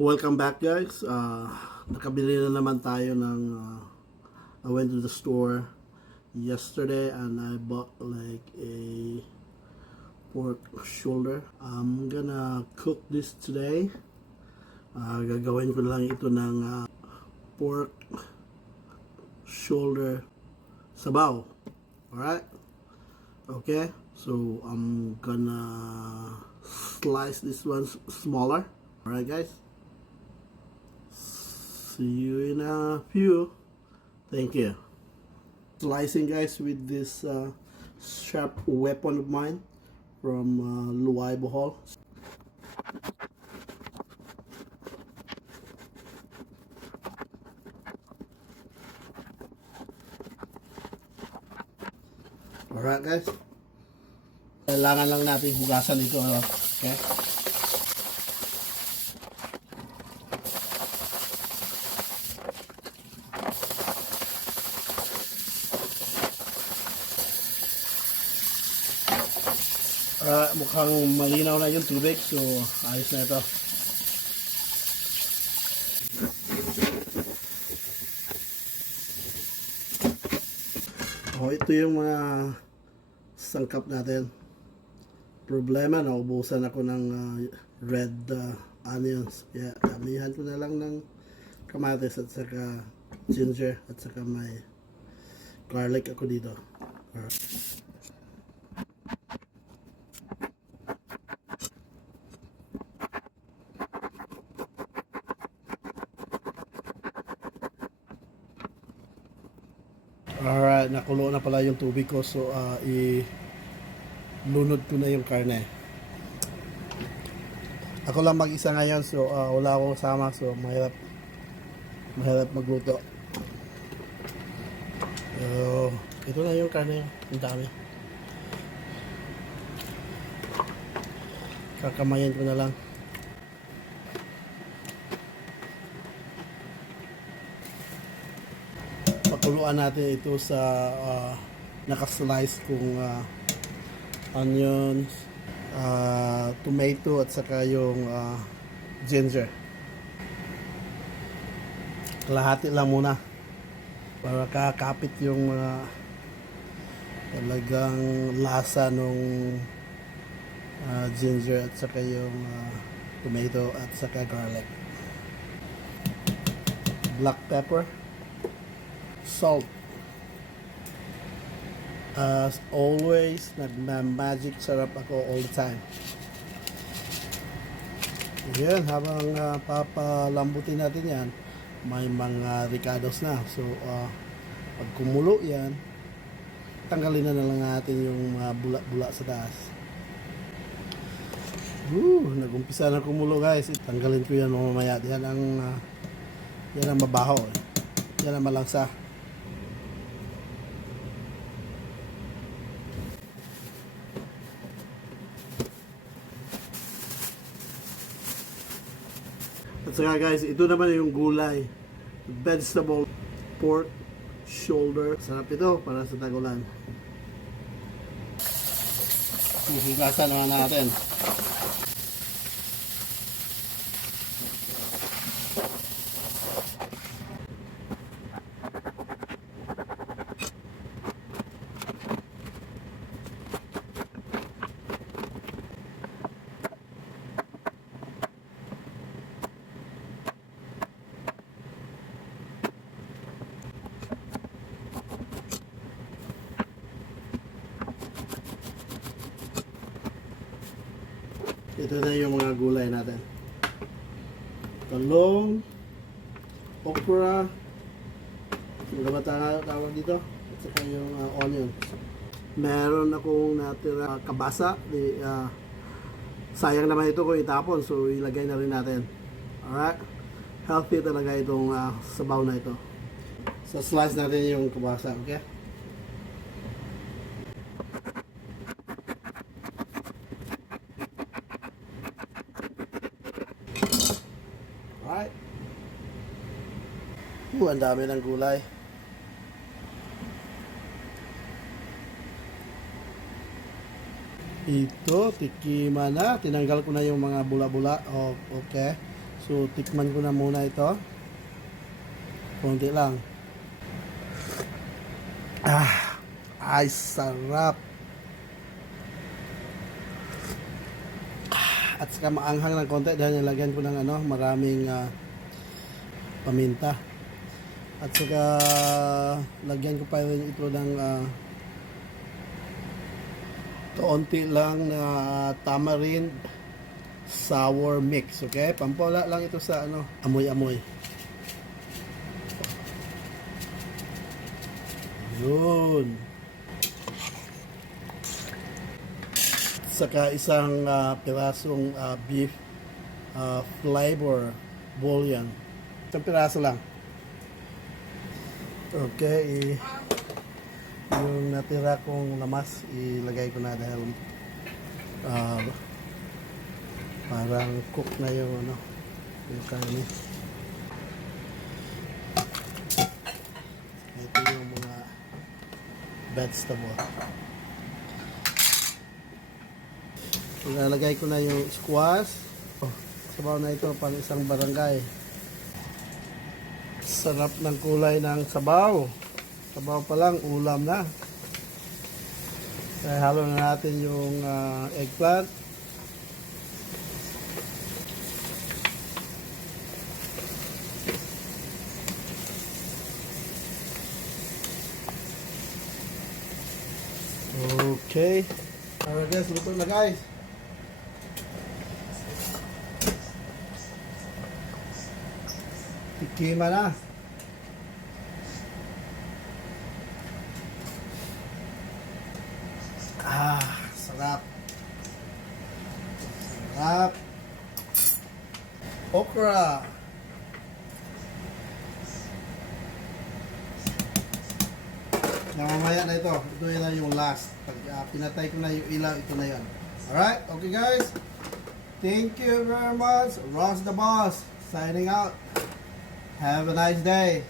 Welcome back guys. Nakabili na naman tayo ng I went to the store yesterday and I bought like a pork shoulder. I'm gonna cook this today. Gagawin ko lang ito ng pork shoulder sabaw. Alright? Okay, so I'm gonna slice this one smaller. Alright guys, see you in a few. Thank you. Slicing guys with this sharp weapon of mine from Luay Bohol. Alright guys, kailangan lang natin hugasan ito. Okay. Mukhang malinaw na yung tubig, so ayos na ito. Ito yung mga sangkap natin. Problema, naubusan ako ng red onions. Kaya damihan ko na lang ng kamatis at saka ginger at saka may garlic ako dito. Alright, nakulo na pala yung tubig ko, so ilunod ko na yung karne. Ako lang mag-isa ngayon, so wala akong kasama, so mahirap magluto. Ito na yung karne, ang dami. Kakamayin ko na lang. Pakuluan natin ito sa nakaslice kong onions, tomato at saka yung ginger. Kalahati lang muna para kakapit yung talagang lasa nung ginger at saka yung tomato at saka garlic. Black pepper, salt. As always, nagma-magic sarap ako all the time. Yan, habang papalambutin natin yan, may mga ricados na. So, pag kumulo yan, tanggalin na lang natin yung mga bula-bula sa taas. Nag-umpisa na kumulo guys. Tanggalin ko yan mamaya. Yan ang mabaho. Yan ang malangsa. At saka guys, ito naman yung gulay. Vegetable pork shoulder. Sarap ito para sa tagulan. Hugasan naman natin. Ito na yung mga gulay natin. Talong, okra, ano ba tawag dito? At saka yung onion. Meron akong natira kabasa. Sayang naman ito kung itapon, so ilagay na rin natin. Alright? Healthy talaga itong sabaw na ito. So slice natin yung kabasa, okay? Alright. Ang dami ng gulay. Ito, tikima na. Tinanggal ko na yung mga bula-bula. Oh, okay. So, tikman ko na muna ito. Konti lang. Ay, sarap. At saka maanghang ng konti dahil nilagyan ko ng maraming paminta. At saka lagyan ko pa rin ito ng kaunti lang na tamarind sour mix, okay? Pampawala lang ito sa amoy-amoy. Yun. Saka isang pirasong beef flavor bouillon. Isang piraso lang. Okay, yung natira kong lamas ilagay ko na dahil parang cook na yung yung karne. Ito yung mga vegetable. Ilalagay ko na yung squash. Sabaw na ito pang isang barangay. Sarap ng kulay ng sabaw. Sabaw pa lang, ulam na. Kaya halo na natin yung eggplant. Okay. Alright guys, luto na guys. Tikima na. Sarap. Sarap. Okra. Mamaya na ito. Ito na yung last. Pag pinatay ko na yung ilaw, ito na yun. Alright? Okay guys? Thank you very much. Ross the Boss. Signing out. Have a nice day.